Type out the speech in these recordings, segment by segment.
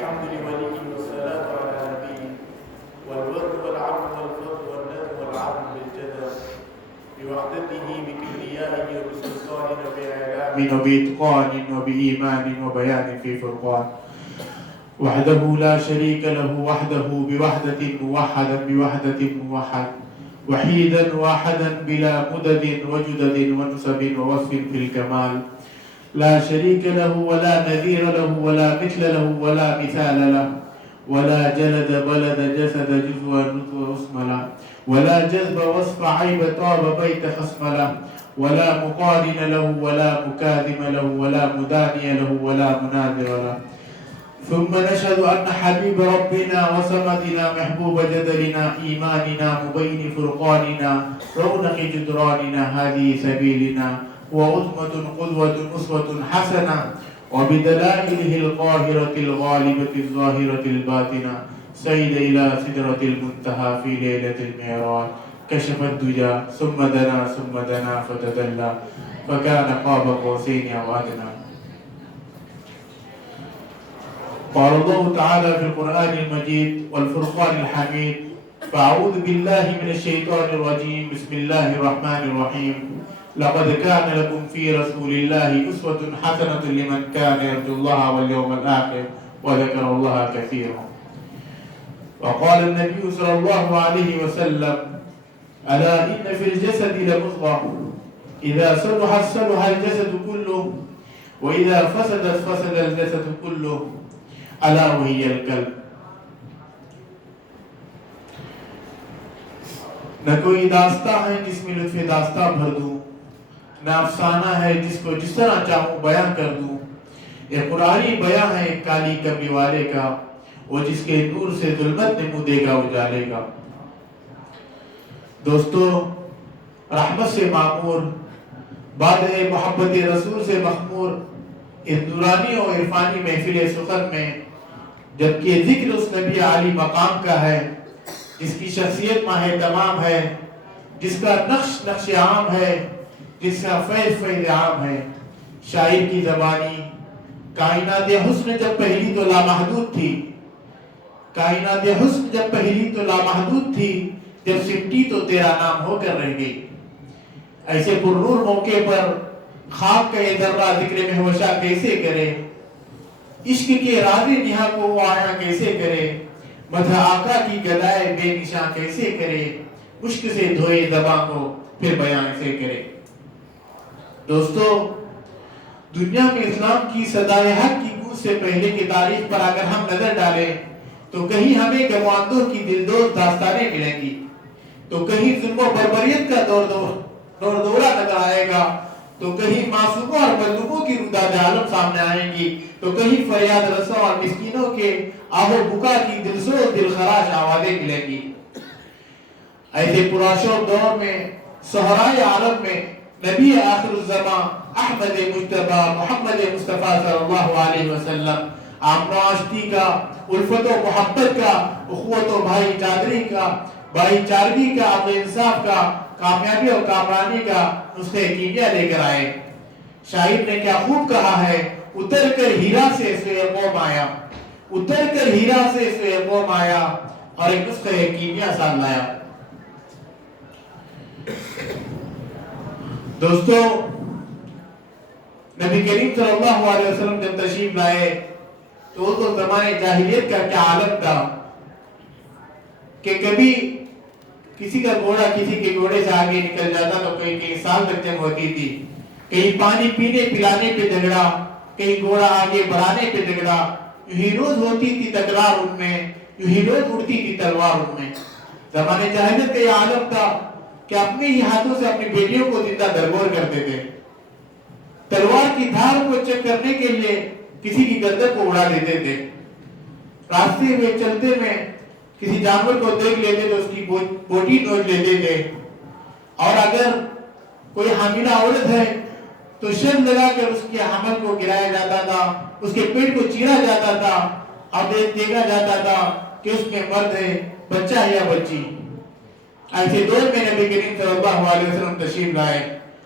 الحمد لوليه والصلاة على نبيه والورد والعبد والفضل والنذر والعدل بالجدل بوحدته بكبريائه وبسلطان وبإعلام وبإتقان وبإيمان وبيان في فرقان وحده لا شريك له وحده بوحدة موحدا بوحدة موحد وحيدا واحدا بلا مدد وجدد ونسب ووصف في الكمال لا شريك له ولا نذير له ولا مثل له ولا مثال له ولا جلد بلد جسد جزء نطوى أسملا ولا جذب وصف عيب طاب بيت خصملا ولا مقارن له ولا مكاذم له ولا مداني له ولا مناذر له ثم نشهد أن حبيب ربنا وصمدنا محبوب جدلنا إيماننا مبين فرقاننا رونق جدراننا هذه سبيلنا وعظمة قدوة أسوة حسنة وبدلائله القاهرة الغالبة الظاهرة الباطنة سيد إلى سدرة المنتهى في ليلة المعراج كشف الدجى ثم دنا فتدلى فكان قاب قوسين أو أدنى. قال الله تعالى في القرآن المجيد والفرقان الحميد فأعوذ بالله من الشيطان الرجيم بسم الله الرحمن الرحيم لقد كان لكم في رسول الله أسوة حسنة لمن كان يرجو الله واليوم الآخر وذكر الله كثيرا. وقال النبي صلى الله عليه وسلم ألا إن في الجسد لمضغة إذا صلحت صلح الجسد كله وإذا فسدت فسد الجسد كله ألا وهي القلب. نہ کوئی داستہ ہے جس میں لطف داستہ بھر دوں، نہ افسانہ ہے جس کو جس طرح چاہوں بیان کر دوں. یہ قرآنی بیان ہے ایک کالی کمری والے کا، وہ جس کے نور سے ظلمت نمو دے گا اجالے گا. دوستو، رحمت سے معمور، بعد محبت رسول سے مخمور اس نورانی اور عرفانی محفل سخن میں، جبکہ ذکر اس نبی عالی مقام کا ہے جس کی شخصیت ماہ تمام ہے، جس کا نقش عام ہے، جس کا فیض عام ہے. شاعر کی زبانی کائنات حسن جب پہلی تو لامحدود تھی، کائنات حسن جب پہلی تو لامحدود تھی، جب سمٹی تو تیرا نام ہو کر رہ گئی. ایسے پرنور موقع پر خواب کا یہ ذرہ ذکر مہوشہ کیسے کرے، عشق کے راضی نہا کو وہ آیا کیسے کرے، مدح آقا کی گدائے بے نشاں کیسے کرے، مشک سے دھوئے زباں کو پھر بیان سے کرے. دوستو، دنیا میں اسلام کی صدائے حق کی گونج سے پہلے کی تاریخ پر اگر ہم نظر ڈالیں تو کہیں ہمیں گواندوں کی دلدوز داستانیں ملیں گی، تو کہیں ظلم و بربریت کا دورہ نظر آئے گا، تو کہیں معصوموں اور مظلوموں کی روداد عالم سامنے آئیں گی، تو کہیں فریاد رسوں اور مسکینوں کے آہ و بکا کی دلسوز دلخراش آوازیں ملیں گی. ایسے پراشور دور میں صحرائے عالم میں نبی آخر الزمان احمد مجتبی محمد مصطفیٰ صلی اللہ علیہ وسلم آمن و آشتی کا، الفت و محبت کا، اخوت و بھائی چارگی کا، عدل انصاف کا، کامیابی اور کامرانی کا نسخہ کیمیا لے کر آئے. شاعر نے کیا خوب کہا ہے، اتر کر ہیرا سے سوئے قوم آیا، اتر کر ہیرا سے سوئے قوم آیا اور ایک نسخہ کیمیا ساتھ لایا. دوستو، نبی کریم صلی اللہ علیہ وسلم جب تشریف لائے تو اس زمانے جاہلیت کا کیا عالم تھا کہ کبھی کسی کا گھوڑا کسی کے گھوڑے سے آگے نکل جاتا تو کئی سال تک جنگ ہوتی تھی. کہیں پانی پینے پلانے پہ جھگڑا، کہیں گھوڑا آگے بڑھانے پہ جھگڑا. یوں ہی روز ہوتی تھی تکرار ان میں، یوں ہی روز اڑتی تھی تلوار ان میں. زمانے جاہلیت کا یہ عالم تھا کہ اپنے ہی ہاتھوں سے اپنی بیٹیوں کو زندہ درگور کرتے تھے. تلوار کی دھار کو چیک کرنے کے لیے کسی کی گردن کو اڑا دیتے تھے. راستے میں چلتے میں کسی جانور کو دیکھ لیتے تو اس کی بوٹی نوچ لیتے تھے. اور اگر کوئی حاملہ عورت ہے تو شرط لگا کر اس کے حمل کو گرایا جاتا تھا، اس کے پیٹ کو چیرا جاتا تھا اور دیکھا جاتا تھا کہ اس میں مرد ہے، بچہ ہے یا بچی. ایسے دور میں نبی کریم صلی اللہ علیہ وسلم تشریف لائے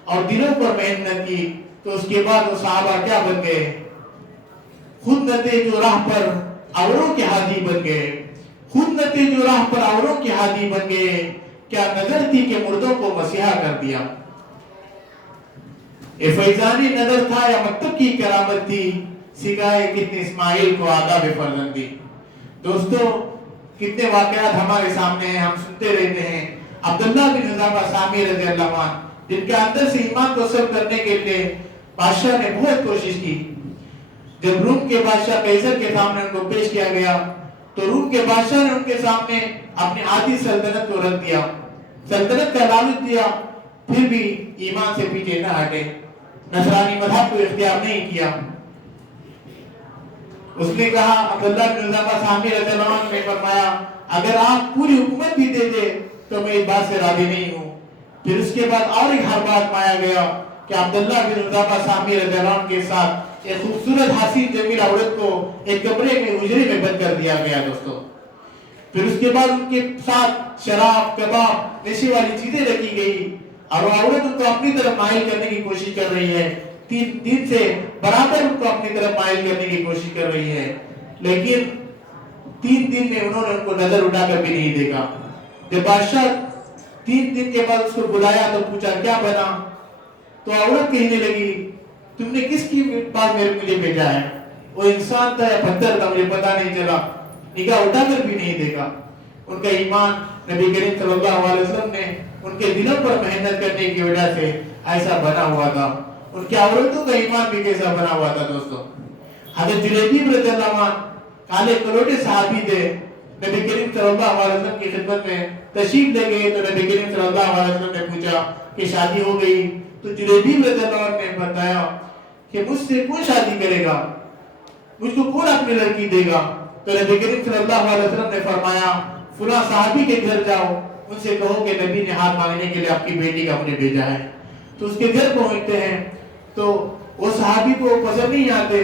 اور دلوں پر محنت کی. تو اس کے بعد وہ صحابہ کیا بن گئے، خود نتے جو راہ پر औरों के हादी बन गए, खुद नते जो राह पर औरों के हादी बन गए, क्या नजर थी कि मुर्दों को मसीहा कर दिया। ये फैजानी नजर था या मकतब की करामत थी, सिखाए कितने इस्माइल को आदाब फर्जंदी। दोस्तों, कितने वाकयात हमारे सामने हैं, हम सुनते रहते हैं। अब्दुल्लाह बिन हुज़ाफा सामी रज़ी अल्लाहु अन्हु, जिनके अंदर से ईमान को सब करने के लिए बादशाह ने बहुत कोशिश की। जब रूम के बादशाह कैसर के सामने उनको पेश किया गया, तो रूम के बादशाह ने उनके सामने अपनी आधी सल्तनत को रख दिया, सल्तनत का लालच दिया, फिर भी ईमान से पीछे न हटे, नसरानी मजहब को इख्तियार नहीं किया। उसने कहा, अब्दुल्लाह बिन हुज़ाफा सामी रज़ियल्लाहु अन्हु ने फरमाया, अगर आप पूरी हुकूमत भी दे दे तो मैं इस बात से राजी नहीं हूँ। फिर उसके बाद और एक हर बात पाया गया कि अब्दुल्लाह बिन हुज़ाफा सामी रज़ियल्लाहु अन्हु के साथ एक खूबसूरत हसीन जमील औरत को एक कमरे में हुजरे में बंद कर दिया गया। दोस्तों, फिर उसके बाद उनके साथ शराब, कबाब, नशे वाली चीजें रखी गई और वो औरत उनको अपनी तरफ माइल करने की कोशिश कर रही है, 3 दिन से बराबर उनको अपनी तरफ माइल करने की कोशिश कर रही है, लेकिन 3 दिन में उन्होंने उनको नजर उठाकर भी नहीं देखा। जब बादशाह 3 दिन के बाद उसको बुलाया तो पूछा, क्या बना? तो औरत कहने लगी, तुमने किसकी बात मुझे भेजा है? वो इंसान था या पत्थर था, मुझे पता नहीं चला, निगाह उठाकर भी नहीं देखा। उनका ईमान नबी करीम सल्लल्लाहु अलैहि वसल्लम ने उनके दिलों पर मेहनत करने की वजह से ऐसा बना हुआ था। उनकी औरतों का ईमान भी कैसा बना हुआ था। दोस्तों, हज़रत जुलैबीब रज़ियल्लाहु अन्हु काले कलोटे सहाबी थे, नबी करीम सल्लल्लाहु अलैहि वसल्लम की खिदमत में तशरीफ ले गए तो नबी करीम सल्लल्लाहु अलैहि वसल्लम ने पूछा कि शादी हो गई? तो जुलैबीब रज़ियल्लाहु अन्हु ने बताया कि मुझसे कौन शादी करेगा, मुझको कौन अपनी लड़की देगा? तो नबी करीम सल्लल्लाहु अलैहि वसल्लम ने फरमाया, फुला साहबी के घर जाओ, उनसे कहो कि नबी ने हाथ मांगने के लिए आपकी बेटी का मुझे भेजा है। तो उसके घर पहुंचते हैं तो वो साहबी को पसंद नहीं आते।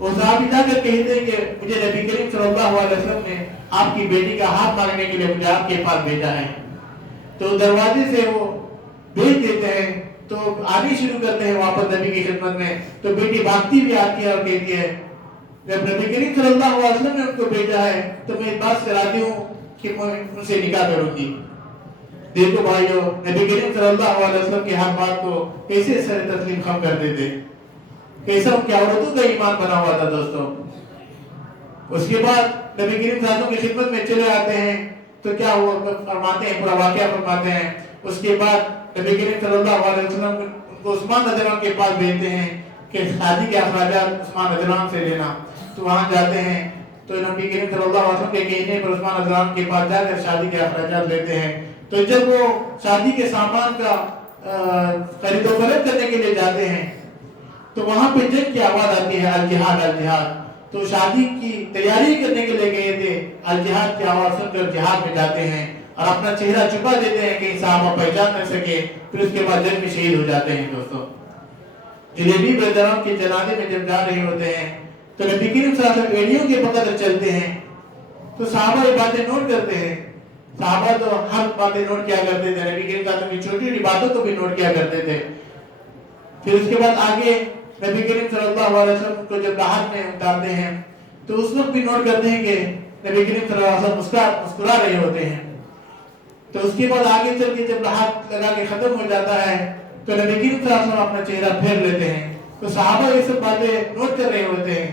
वो साहबी जाकर कहते हैं कि मुझे नबी करीम सल्लल्लाहु अलैहि वसल्लम ने आपकी बेटी का हाथ मांगने के लिए मुझे आपके पास भेजा है। तो दरवाजे से वो भेज देते हैं, तो आने शुरू करते हैं वापस नबी की खिदमत में। तो बेटी भागती भी आती है और कहती है, जब नबी करीम सल्लल्लाहु अलैहि वसल्लम ने उनको भेजा है तो मैं इस बात से राजी हूँ कि मैं उनसे निकाह करूंगी। देखो भाइयों, नबी करीम सल्लल्लाहु अलैहि वसल्लम की हर बात को कैसे सर तस्लीम खम कर देते, कैसा उनकी औरतों का ईमान बना हुआ था। दोस्तों, उसके बाद नबी करीम सल्लल्लाहु की खिदमत में चले आते हैं तो क्या हुआ फरमाते हैं, पूरा वाकया फरमाते हैं। उसके बाद नबी करीम सल्लल्लाहु अलैहि वसल्लम उनको उस्मान रज़ियल्लाहु के पास भेजते हैं कि शादी के अखराजात उस्मान रज़ियल्लाहु से लेना। तो वहां जाते हैं तो नबी करीम सल्लल्लाहु अलैहि वसल्लम के कहने पर उस्मान रज़ियल्लाहु के पास जाकर शादी के अखराजात लेते हैं। तो जब वो शादी के सामान का खरीदो फरोख्त करने के लिए जाते हैं तो वहां पे जंग की आवाज आती है, अल जिहाद अल जिहाद। तो शादी की तैयारी करने के लिए गए थे, अल जिहाद की आवाज सुनकर जिहाद में जाते हैं और अपना चेहरा छुपा देते हैं कि साहबा पहचान न सके, फिर उसके बाद जंग में शहीद हो जाते हैं। दोस्तों, जुलैबीब रज़ियल्लाहु के जनाजे में जब जा रहे होते हैं तो नबी करीम सल्लल्लाहु अलैहि वसल्लम एड़ियों के पकड़ चलते हैं। तो साहबा ये बातें नोट करते हैं। साहबा तो हर बातें नोट किया करते थे, नबी करीम सल्लल्लाहु अलैहि वसल्लम की छोटी छोटी बातों को भी नोट किया करते थे। फिर उसके बाद आगे नबी करीम सल्लल्लाहु अलैहि वसल्लम को जब राहत में उतारते हैं तो उस वक्त भी नोट करते हैं कि नबी करीम सल्लल्लाहु अलैहि वसल्लम मुस्कुरा रहे होते हैं। तो उसके बाद आगे चल के जब राहत लगा के खत्म हो जाता है तो नबी करीम सल्लल्लाहु अलैहि वसल्लम अपना चेहरा फेर लेते हैं। तो सहाबा ये सब बातें नोट कर रहे होते हैं।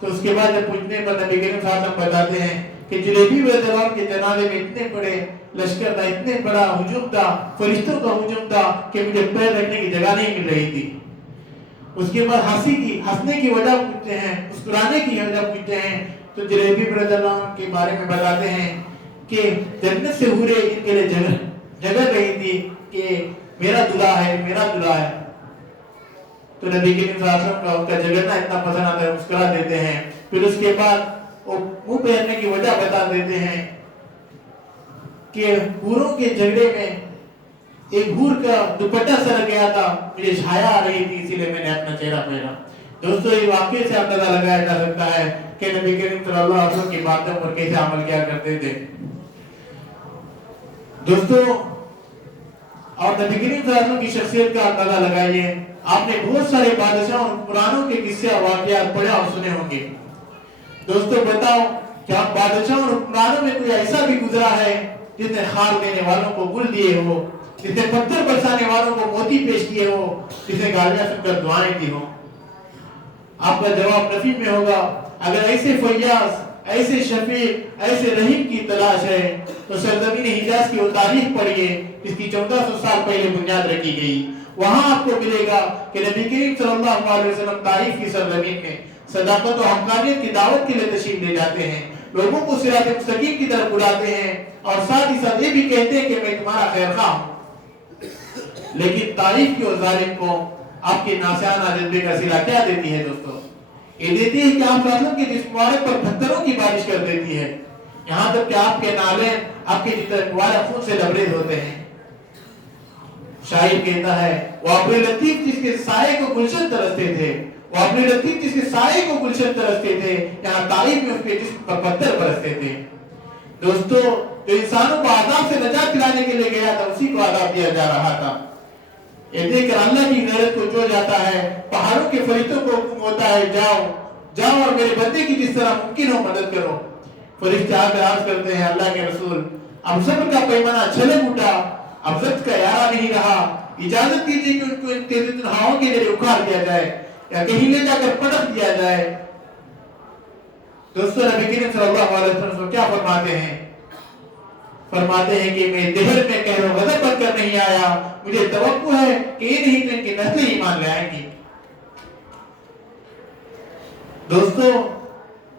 तो उसके बाद जब पूछने पर नबी करीम सल्लल्लाहु अलैहि वसल्लम बताते हैं कि जुलैबीब रज़ियल्लाहु के जनाजे में इतने बड़े लश्कर था, इतने बड़ा हुजूम था, फरिश्तों का हुजूम था कि मुझे पैर रखने की जगह नहीं मिल रही थी। उसके बाद हंसने की वजह पूछते हैं, मुस्कुराने की वजह पूछते हैं। तो जुलैबीब रज़ियल्लाहु के बारे में बताते हैं कि जन्नत से हूरें इनके लिए जगह रही थी कि मेरा दूल्हा है, मेरा दूल्हा है। तो नबी करीम सल्लल्लाहु अलैहि वसल्लम का उनका जगरना इतना पसंद आता है, मुस्कुरा देते हैं। फिर उसके बाद वो मुंह पहनने की वजह बता देते हैं कि हूरों के झगड़े में एक हूर का दुपट्टा सर गया था, मुझे छाया आ रही थी, इसीलिए मैंने अपना चेहरा पहना। दोस्तों, ये वाकये से अंदाजा लगाया जा सकता है कि नबी करीम सल्लल्लाहु अलैहि वसल्लम की बातों पर कैसे अमल किया करते थे। दोस्तों, और नबी करीम सल्लल्लाहु अलैहि वसल्लम की शख्सियत का अंदाजा लगाइए। आपने बहुत सारे बादशाहों और पुरानों के किस्से और वाकयात पढ़े और सुने होंगे। दोस्तों बताओ, क्या बादशाहों और हुक्मरानों में कोई ऐसा भी गुजरा है जिसने खार देने वालों को गुल दिए हो, जिसने पत्थर बरसाने वालों को मोती पेश किए हो, जिसने गालियां सुनकर दुआएं दी हो? आपका जवाब नफी में होगा। अगर ऐसे फैयाज, ऐसे शफीक, ऐसे रहीम की तलाश है तो सरजमीन हिजाज की वो तारीख पढ़िए जिसकी 1400 साल पहले बुनियाद रखी गई। वहां आपको मिलेगा कि नबी करीम सल्लल्लाहु अलैहि वसल्लम तारीफ की सरजमीन में सदाकत और हक्कानियत की दावत के लिए तशरीफ ले जाते हैं, लोगों को सिरात मुस्तकीम की तरफ बुलाते हैं और साथ ही साथ ये भी कहते हैं कि मैं तुम्हारा खैर खा हूं। लेकिन तारीफ की और जालिम को आपके नासियाना जज्बे का सिला क्या देती है दोस्तों? ये देती है कि आप रसूल के जिस्म मुबारक पर पत्थरों की बारिश कर देती है, यहाँ तक कि आपके नाले आपके जिस्म मुबारक खून से लबरेज होते हैं। शायर कहता है, वो अपने लतीफ जिसके साये को गुलशन तरसते थे, वो अपने लतीफ जिसके साये को गुलशन तरसते थे, यहाँ तारीफ में उसके जिस्म पर पत्थर बरसते थे। दोस्तों, जो इंसानों को आदाब से नजात दिलाने के लिए गया था उसी को आदाब दिया जा रहा था। ये देखकर अल्लाह की इनायत को जो जाता है, पहाड़ों के फरिश्तों को हुक्म होता है, जाओ जाओ और मेरे बंदे की जिस तरह मुमकिन हो मदद करो। फरिश्ते आकर अर्ज करते हैं, अल्लाह के रसूल, अब सब्र का पैमाना छलक उठा, अब ज़ब्त का यारा नहीं रहा, इजाजत दीजिए कि उनको इन तेज तन्हाओं के लिए उखाड़ दिया जाए या कहीं ले जाकर पटक दिया जाए। दोस्तों, नबी करीम सल्लल्लाहु अलैहि वसल्लम क्या फरमाते हैं? फरमाते हैं कि मैं देहर में कहरो गजब बनकर नहीं आया, मुझे तवक्को है कि ये नहीं तो इनकी नस्लें ईमान ले आएंगी। दोस्तों,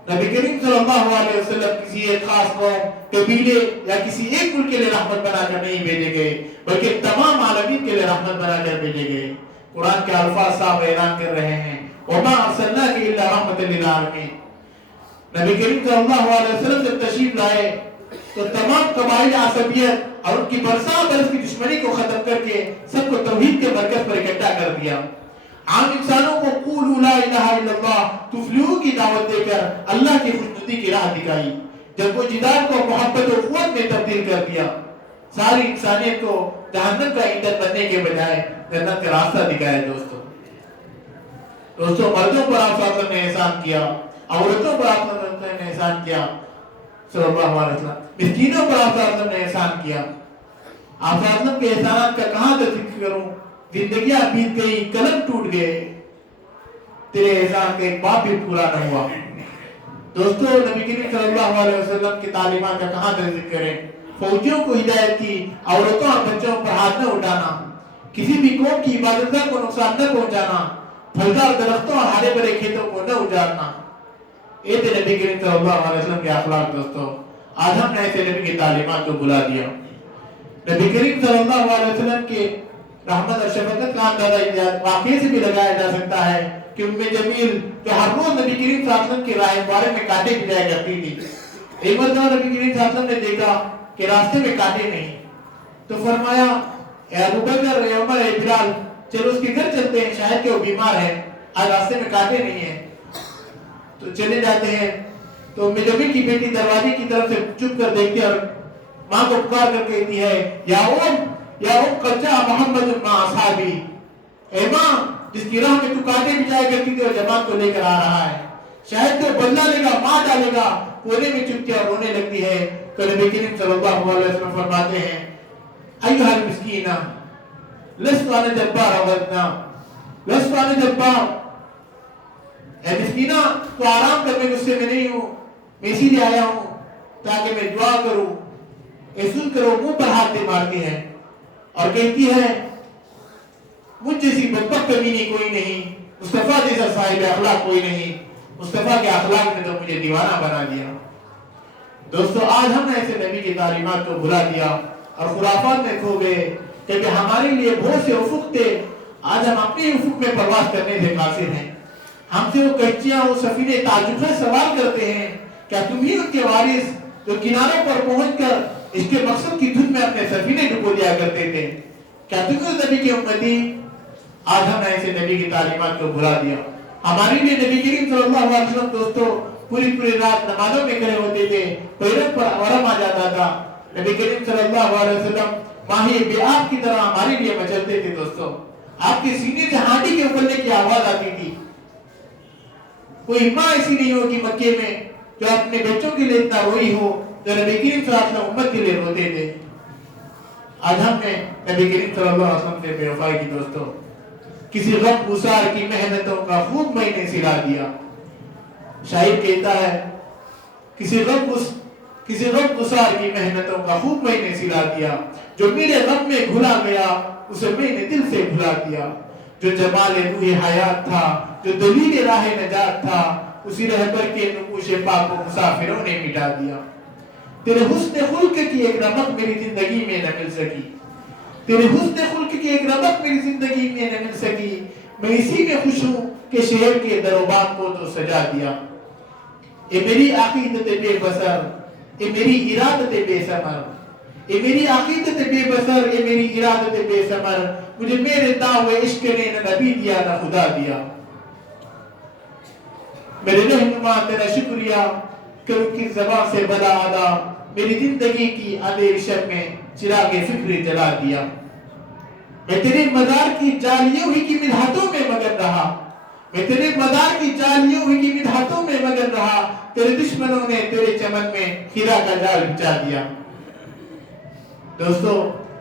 नबी करीम सल्लल्लाहु अलैहि वसल्लम किसी एक खास कौम, कबीले या किसी एक कुल के लिए रहमत बनाकर नहीं भेजे गए, बल्कि तमाम आलमीन के लिए रहमत बनाकर भेजे गए। कुरान के अल्फाज साहब ऐलान कर रहे हैं, वमा अरसलनाका इल्ला रहमतल लिल आलमीन। नबी करीम सल्लल्लाहु अलैहि वसल्लम जब तशरीफ लाए तो तमाम कबाइल असबियत और उनकी बरसा बरस की दुश्मनी को खत्म करके सबको तौहीद के मरकज पर इकट्ठा कर दिया। आम इंसानों को कुलू ला इलाहा इल्लल्लाह तुफ्लिहू की दावत देकर अल्लाह की खुशनुदी की राह दिखाई। जब वो जिदाल को मोहब्बत और क़ुव्वत में तब्दील कर दिया, सारी इंसानियत को जहन्नम का ईंधन बनने के बजाय जन्नत का रास्ता दिखाया। दोस्तों, मर्दों पर आप सल्लल्लाहु अलैहि वसल्लम ने एहसान किया, औरतों पर आप सल्लल्लाहु अलैहि वसल्लम ने एहसान किया, सल्लल्लाहु अलैहि वसल्लम मिस्कीनों पर आप सल्लल्लाहु अलैहि वसल्लम ने एहसान किया। आप सल्लल्लाहु अलैहि वसल्लम के एहसानात का कहां तक जिक्र करूं? जिंदगियां बीत गई, कलम टूट गए, तेरे एहसान का एक बाप भी पूरा न हुआ। दोस्तों, नबी करीम सल्लल्लाहु अलैहि वसल्लम की तालीमात का कहां तक जिक्र करें? फौजियों को हिदायत की, औरतों और बच्चों पर हाथ न उठाना, किसी भी कौम की इबादतगाह को नुकसान न पहुंचाना, फलदार दरख्तों और हरे भरे खेतों को न उजाड़ना। ये थे नबी करीम सल्लल्लाहु अलैहि वसल्लम के अखलाक। दोस्तों, आज हमने ऐसे नबी की तालीमात को भुला दिया। नबी करीम सल्लल्लाहु अलैहि वसल्लम के रहमत और शफकत का अंदाजा वाकई से भी लगाया जा सकता है कि उम्मे जमील जो हर रोज नबी करीम सल्लल्लाहु अलैहि वसल्लम के राहबारे में कांटे गिराया करती थी। एक मरतबा नबी करीम सल्लल्लाहु अलैहि वसल्लम ने देखा कि रास्ते में कांटे नहीं, तो फरमाया, ए अबू बकर, ए उमर, ए बिलाल, चलो उसके घर चलते हैं, शायद कि वो बीमार है, आज रास्ते में कांटे नहीं है। तो चले जाते हैं तो उम्मे जमील की बेटी दरवाजे की तरफ से चुप कर देखती है और मां को पुकार कर कहती है, या उम कच्चा मोहम्मद मां असहाबी, ए मां, जिसकी राह में तू कांटे बिछाया करती थी और जमात को लेकर आ रहा है, शायद तो बदला लेगा, मार डालेगा। कोने में चुपती और रोने लगती है। तो नबी करीम सल्लल्लाहु अलैहि वसल्लम फरमाते हैं, अय्युहल मिस्कीना लस्तु अना जब्बार अवदना, लस्तु अना जब्बार, ए मिस्कीना, तो आराम करने गुस्से में नहीं हूं, मैं इसीलिए आया हूं ताकि मैं दुआ करूं। ए सुन करो, मुंह पर हाथ दे मारती है और कहती है, मुझ जैसी बदबख्त कमीनी कोई नहीं, मुस्तफा जैसा साहिब अखलाक कोई नहीं, मुस्तफा के अखलाक ने तो मुझे दीवाना बना दिया। दोस्तों, आज हमने ऐसे नबी की तालीमात को भुला दिया और खुराफात में खो गए, क्योंकि हमारे लिए बहुत से उफुक थे, आज हम अपने उफुक में प्रवास करने से कासिर हैं। हमसे वो कच्चियां, वो सफीने ताजुब से सवाल करते हैं, क्या तुम ही उनके वारिस जो किनारों पर पहुंचकर इसके मकसद की धुन में अपने सफीने डुबो दिया करते थे? क्या तुम उस नबी की उम्मती? आज हमने ऐसे नबी की तालीमात को भुला दिया। हमारे लिए नबी करीम सल्लल्लाहु अलैहि वसल्लम दोस्तों पूरी रात नमाजों में खड़े होते थे, पैरों पर आराम आ जाता था। नबी करीम सल्लल्लाहु अलैहि वसल्लम माही बेआब की तरह हमारे लिए मचलते थे। दोस्तों, आपके सीने से हांडी के उबलने की आवाज आती थी। कोई माँ ऐसी नहीं होगी मक्के में جو اپنے بچوں کے لیے اتنا روئی ہو، جو نبی کریم صلی اللہ علیہ وسلم امت کے لیے روتے تھے۔ آج ہم نے نبی کریم صلی اللہ علیہ وسلم سے بے وفائی کی دوستوں، کسی غم گسار کی محنتوں کا خوب میں نے سلا دیا۔ شاعر کہتا ہے کسی غم گسار کی محنتوں کا خوب میں نے سلا دیا، جو میرے غم میں گھلا گیا اسے میں نے دل سے بھلا دیا، جو جمال روح حیات تھا، جو دلیل راہ نجات تھا، اسی رہبر کے نقوش پاک و مسافروں نے مٹا دیا۔ تیرے حسن خلق کی ایک رمق میری زندگی میں نہ مل سکی، تیرے حسن خلق کی ایک رمق میری زندگی میں نہ مل سکی، میں اسی میں خوش ہوں کہ شہر کے در و بام کو تو سجا دیا۔ اے میری عقیدت بے بسر، اے میری ارادت بے ثمر، اے میری عقیدت بے بسر، اے میری ارادت بے ثمر، مجھے میرے دعوے عشق نے نہ نبی دیا نہ خدا دیا۔ میرے رہنما تیرا شکریہ کروں کس زبان سے بلا ادا، میری زندگی کی اندھیری شب میں چراغ فکر جلا دیا۔ میں تیرے مدار کی جالیوں ہی کی مدحتوں میں مگن رہا، میں تیرے مدار کی جالیوں ہی کی مدحتوں میں مگن رہا، تیرے دشمنوں نے تیرے چمن میں ہیرا کا جال بچھا دیا۔ دوستو،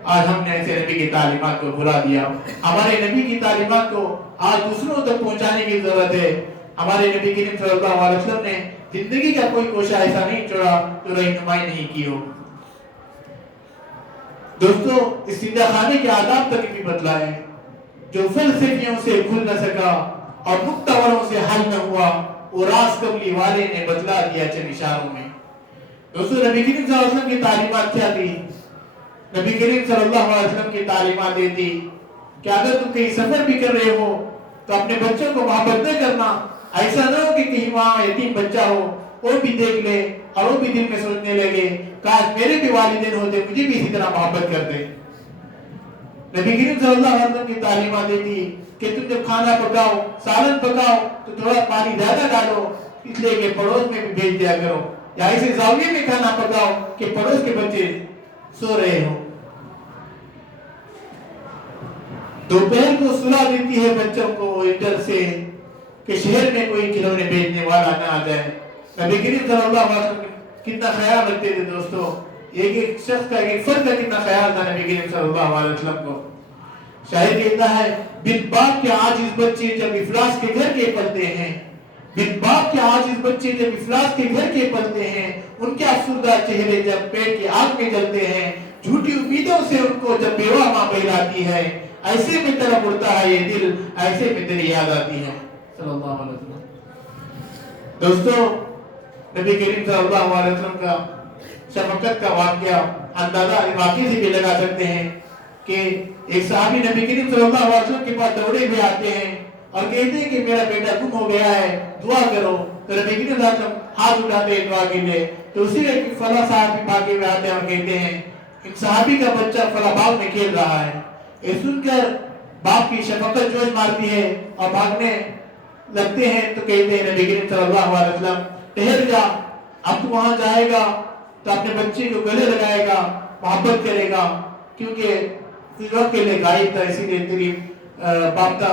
آج ہم نے ایسے نبی کی تعلیمات کو بھلا دیا۔ ہمارے نبی کی تعلیمات کو آج دوسروں تک پہنچانے کی ضرورت ہے۔ ہمارے نبی کریم صلی اللہ علیہ وسلم نے زندگی کا کوئی کوشہ ایسا نہیں چھوڑا جو رہنمائی نہیں کی ہو۔ دوستو، اس زندہ خانے کے آداب تک بھی بتلائے، جو فلسفیوں سے کھل نہ سکا اور مقتوروں سے حل نہ ہوا، وہ راز قبلی والے نے بتلا دیا چند اشاروں میں۔ دوستو، نبی کریم صلی اللہ علیہ وسلم کی تعلیمات کیا تھی؟ نبی کریم صلی اللہ علیہ وسلم کی تعلیمات یہ تھی کہ اگر تم کہیں سفر بھی کر رہے ہو تو اپنے بچوں کو محبت نہ کرنا، ایسا نہ ہو کہ کہیں وہاں یتیم بچہ ہو، وہ بھی دیکھ لے اور وہ بھی دل میں سوچنے لگے کاش میرے بھی والدین ہوتے، مجھے بھی اسی طرح محبت کرتے۔ نبی کریم صلی اللہ علیہ وسلم کی تعلیمات یہ تھی کہ تم جب کھانا پکاؤ، سالن پکاؤ تو تھوڑا پانی زیادہ ڈالو، اس لیے کہ پڑوس میں بھی بھیج دیا کرو، یا ایسے زاویے میں کھانا پکاؤ کہ پڑوس کے بچے سو رہے ہو۔ دوپہر کو سلا دیتی ہے بچوں کو ڈر سے کہ شہر میں کوئی کھلونے بیچنے والا نہ آ جائے۔ نبی کریم صلی اللہ علیہ وسلم کتنا خیال رکھتے تھے دوستو، ایک شخص کا، ایک فرد کا کتنا خیال تھا نبی کریم صلی اللہ علیہ وسلم کو۔ شاعر کہتا ہے بن باپ کے عاجز بچے جب افلاس کے گھر کے پلتے ہیں، بن باپ کے عاجز بچے جب افلاس کے گھر کے پلتے ہیں، ان کے افسردہ چہرے جب پیٹ کی آگ میں جلتے ہیں، جھوٹی امیدوں سے ان کو جب بیوہ ماں بہلاتی ہے، ایسے میں طرف اڑتا ہے یہ دل، ایسے میں تیری یاد آتی ہے صلی اللہ علیہ وسلم۔ دوستو، نبی کریم صلی اللہ علیہ وسلم کا شفقت کا واقعہ اندازہ واقعی سے بھی لگا سکتے ہیں کہ ایک صحابی نبی کریم صلی اللہ علیہ وسلم کے پاس دوڑے ہوئے آتے ہیں اور کہتے ہیں کہ میرا بیٹا گم ہو گیا ہے، دعا کرو۔ تو نبی کریم صلی اللہ علیہ وسلم ہاتھ اٹھاتے ہیں دعا کے لیے، تو اسی لیے فلاں صحابی بھاگے ہوئے آتے ہیں اور کہتے ہیں ایک صحابی کا بچہ فلاں باغ میں کھیل رہا ہے۔ یہ سن کر باپ کی شفقت جوش مارتی ہے اور بھاگنے لگتے ہیں، تو کہتے ہیں نبی کریم صلی اللہ علیہ وسلم ٹھہر جا، اب تو وہاں جائے گا تو اپنے بچے کو گلے لگائے گا، محبت کرے گا، کیونکہ کچھ وقت کے لیے غائب تھا، اسی لیے تیری باپتا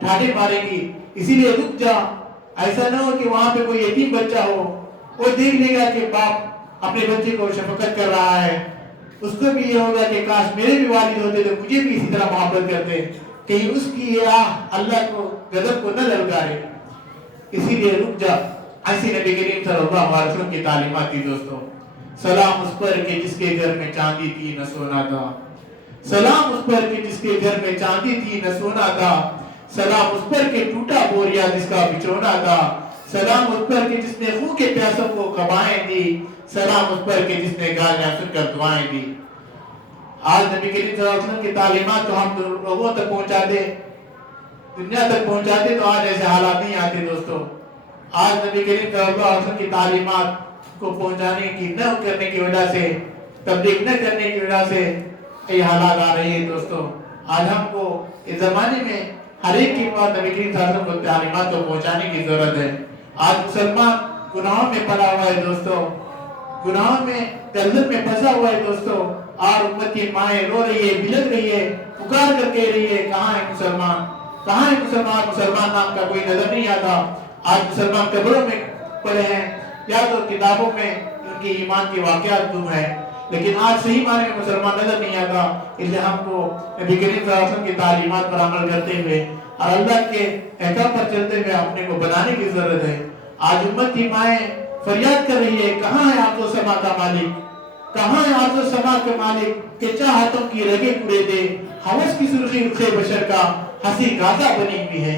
ٹھاٹے مارے گی، اسی لیے رک جا، ایسا نہ ہو کہ وہاں پہ کوئی یتیم بچہ ہو، وہ دیکھ لے گا کہ باپ اپنے بچے کو شفقت کر رہا ہے، اس کو بھی یہ ہوگا کہ کاش میرے بھی والد ہوتے تو مجھے بھی اسی طرح محبت کرتے، کہیں اس کی یہ آہ اللہ کو غضب کو نہ للکارے، اسی لیے رک جا۔ ایسی نبی کریم صلی اللہ علیہ وسلم کی تعلیمات تھی دوستو۔ سلام اس پر کہ جس کے گھر میں چاندی تھی نہ سونا تھا، سلام اس پر کہ جس کے گھر میں چاندی تھی نہ سونا تھا، سلام اس پر کہ ٹوٹا بوریا جس کا بچھونا تھا، سلام اس پر کہ جس نے خون کے پیاسوں کو کبائیں دی، سلام اس پر کہ جس نے گالیاں سن کر دعائیں دی۔ آج نبی کریم صلی اللہ علیہ وسلم کی تعلیمات کو ہم لوگوں تک پہنچاتے، دنیا تک پہنچاتے تو آج ایسے حالات نہیں آتے دوستو۔ آج نبی کریم صلی اللہ علیہ وسلم کی تعلیمات کو پہنچانے کی نہ کرنے کی وجہ سے، تبلیغ نہ کرنے کی وجہ سے یہ حالات آ رہے ہیں دوستو۔ آج ہم کو اس زمانے میں ہر ایک کی بات نبی کریم صلی اللہ علیہ وسلم کو تعلیمات کو پہنچانے کی ضرورت ہے۔ آج مسلمان گناہوں میں پڑا ہوا ہے دوستو، گناہوں میں دلدل میں پھنسا ہوا ہے دوستو، اور امت کی مائیں رو رہی ہے، بلک رہی ہے، پکار کر کہہ رہی ہے کہاں ہے مسلمان، کہاں ہے مسلمان، مسلمان نام کا کوئی نظر نہیں آتا۔ آج مسلمان قبروں میں پڑے ہیں، یا تو کتابوں میں ان کے ایمان کے واقعات گم ہے، لیکن آج صحیح معنی میں مسلمان نظر نہیں آتا، اس لیے ہم کو نبی کریم صلی اللہ علیہ وسلم کی تعلیمات پر عمل کرتے ہوئے اور اللہ کے احکام پر چلتے ہوئے اپنے کو بنانے کی ضرورت ہے۔ آج امت کی مائیں فریاد کر رہی ہے، کہاں ہے آپ و سما کا مالک، کہاں ہے آپ و سما کے مالک کہ چاہتوں کی رگیں کوڑے دے، ہوس کی سرخی رخ بشر کا ہنسی گاتا بنی ہوئی ہے۔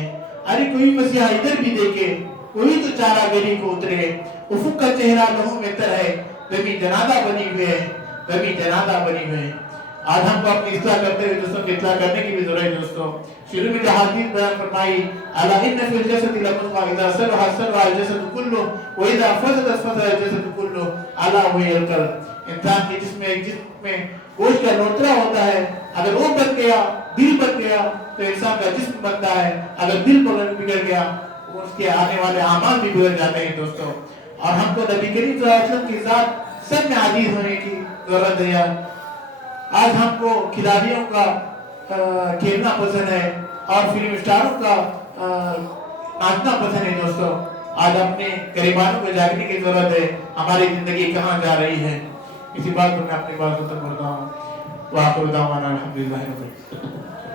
ارے کوئی مسیحا ادھر بھی دیکھے، کوئی تو چارہ گری کو اترے، افق کا چہرہ لہو میں تر ہے، زمین جنازہ بنی ہوئے ہے، زمین جنازہ بنی ہوئے ہے۔ آج ہم کو اپنی اصلاح کرتے ہوئے دوستوں کی اصلاح کرنے کی بھی ضرورت ہے۔ دوستوں شروع میں جو حدیث بیان فرمائی، الا ان فی الجسد لمضغۃ اذا صلح صلح الجسد كله واذا فسدت فسد الجسد كله الا وهي القلب۔ انسان کے جسم میں گوشت کا لوترا ہوتا ہے، اگر وہ بن گیا، دل بن گیا تو انسان کا جسم بنتا ہے، اگر دل بگڑ گیا تو اس کے آنے والے اعمال بھی بگڑ جاتے ہیں۔ دوستوں اور ہم کو نبی کریم صلی اللہ علیہ وسلم کی ذات سب میں عزیز ہونے کی ضرورت ہے۔ آج ہم کو کھلاڑیوں کا کھیلنا پسند ہے اور فلم اسٹاروں کا ناچنا پسند ہے۔ دوستوں آج اپنے غریبانوں کو جاگنے کی ضرورت ہے، ہماری زندگی کہاں جا رہی ہے۔ اسی بات پر میں اپنی بات ختم کرتا ہوں۔ وآخر دعوانا الحمدللہ رب العالمین۔